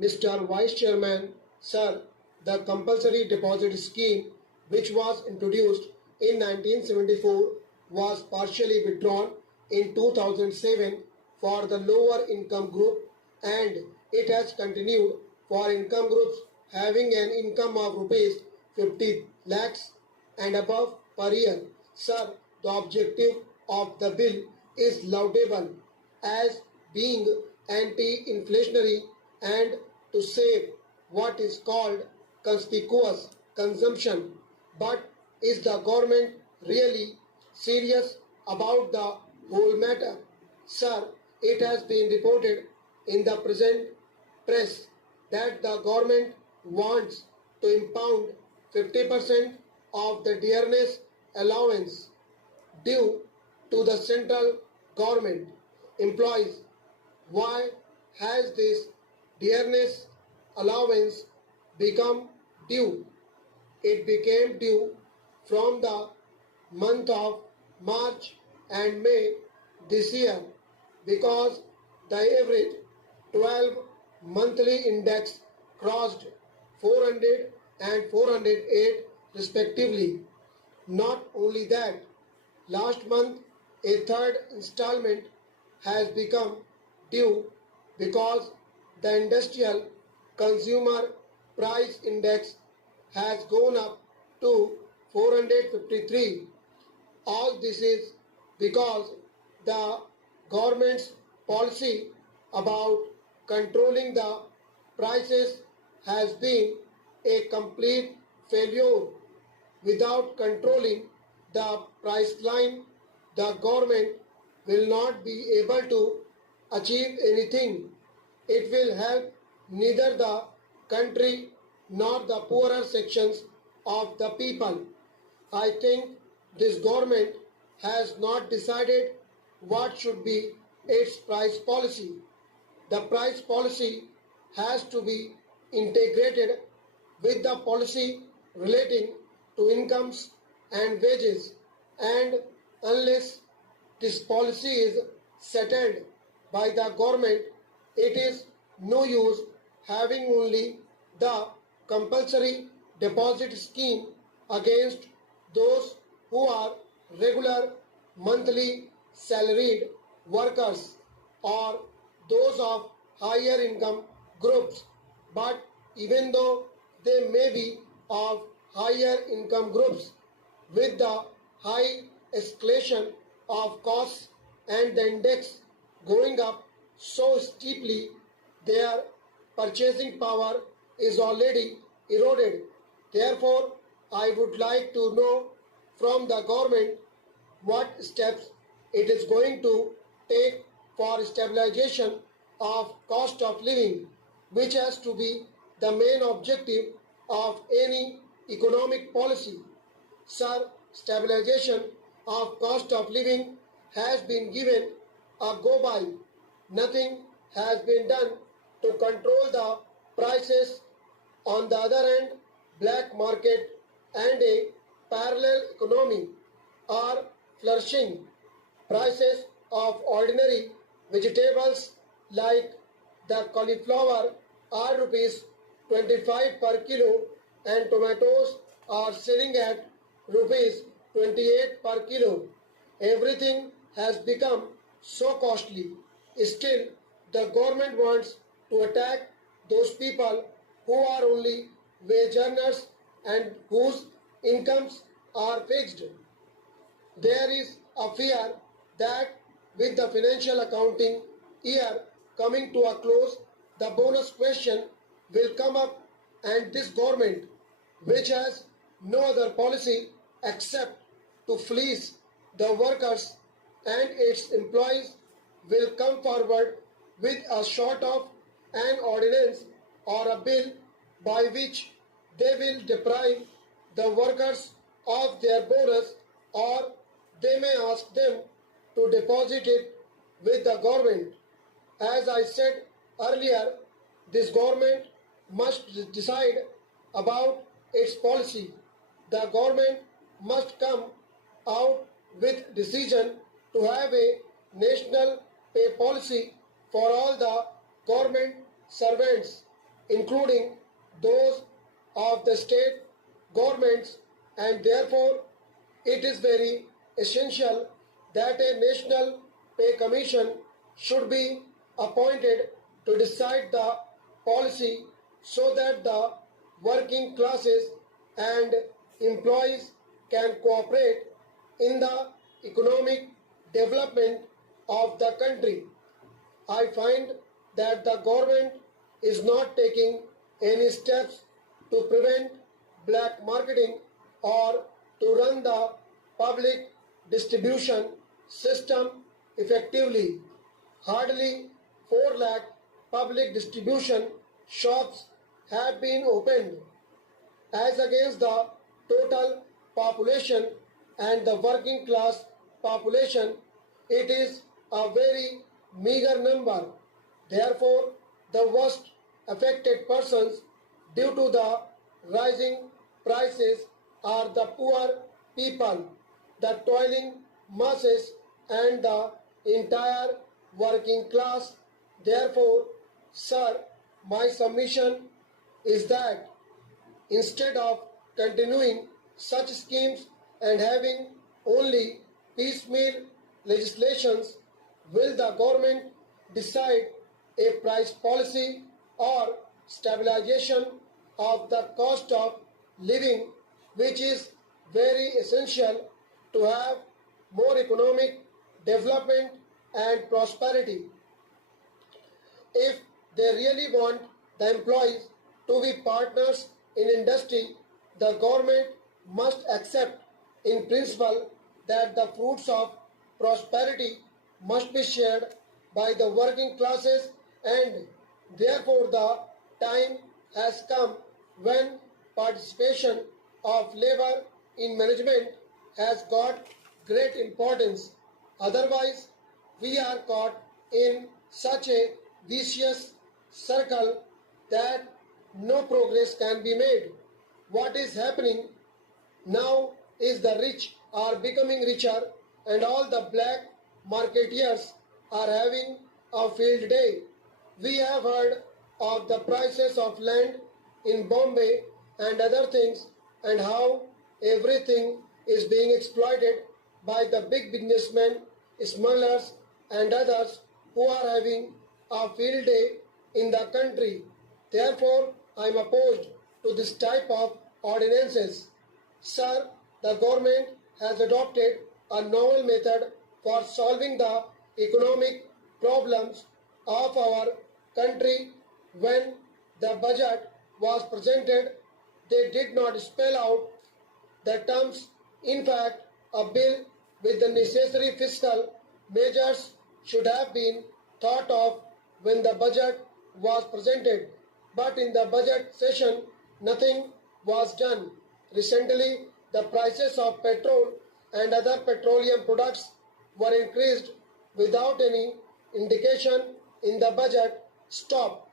Mr. Vice Chairman, Sir, the compulsory deposit scheme, which was introduced in 1974, was partially withdrawn in 2007 for the lower income group, and it has continued for income groups having an income of rupees 50 lakhs and above per year. Sir, the objective of the bill is laudable as being anti-inflationary and to save what is called conspicuous consumption. But is the government really serious about the whole matter? Sir, it has been reported in the present press that the government wants to impound 50% of the dearness allowance due to the central government employees. Why has this dearness allowance become due? It became due from the month of March and May this year because the average 12 monthly index crossed 400 and 408 respectively. Not only that, last month a third installment has become due because the industrial consumer price index has gone up to 453. All this is because the government's policy about controlling the prices has been a complete failure. Without controlling the price line, the government will not be able to achieve anything. It will help neither the country nor the poorer sections of the people. I think this government has not decided what should be its price policy. The price policy has to be integrated with the policy relating to incomes and wages, and unless this policy is settled by the government, it is no use having only the compulsory deposit scheme against those who are regular monthly salaried workers or those of higher income groups. But even though they may be of higher income groups, with the high escalation of costs and the index going up so steeply, their purchasing power is already eroded. Therefore, I would like to know from the government what steps it is going to take for stabilization of cost of living, which has to be the main objective of any economic policy. Sir, stabilization of cost of living has been given a go by. Nothing has been done to control the prices. On the other hand, black market and a parallel economy are flourishing. Prices of ordinary vegetables like the cauliflower are rupees 25 per kilo and tomatoes are selling at rupees 28 per kilo. Everything has become so costly. Still, the government wants to attack those people who are only wage earners and whose incomes are fixed. There is a fear that with the financial accounting year coming to a close, the bonus question will come up, and this government, which has no other policy except to fleece the workers and its employees, will come forward with a sort of an ordinance or a bill by which they will deprive the workers of their bonus, or they may ask them to deposit it with the government. As I said earlier, this government must decide about its policy. The government must come out with decision to have a national pay policy for all the government servants. including those of the state governments, and therefore it is very essential that a national pay commission should be appointed to decide the policy so that the working classes and employees can cooperate in the economic development of the country. I find that the government is not taking any steps to prevent black marketing or to run the public distribution system effectively. Hardly 4 lakh public distribution shops have been opened as against the total population and the working class population. It is a very meager number. Therefore, the worst affected persons due to the rising prices are the poor people, the toiling masses, and the entire working class. Therefore, sir, my submission is that instead of continuing such schemes and having only piecemeal legislations, will the government decide a price policy or stabilization of the cost of living, which is very essential to have more economic development and prosperity. If they really want the employees to be partners in industry, the government must accept in principle that the fruits of prosperity must be shared by the working classes, and therefore the time has come when participation of labor in management has got great importance. Otherwise, we are caught in such a vicious circle that no progress can be made. What is happening now is the rich are becoming richer and all the black marketeers are having a field day. We have heard of the prices of land in Bombay and other things, and how everything is being exploited by the big businessmen, smugglers, and others who are having a field day in the country. Therefore, I am opposed to this type of ordinances. Sir, the government has adopted a novel method for solving the economic problems of our country. When the budget was presented, they did not spell out the terms. In fact, a bill with the necessary fiscal measures should have been thought of when the budget was presented. But in the budget session, nothing was done. Recently, the prices of petrol and other petroleum products were increased without any indication in the budget. Stop.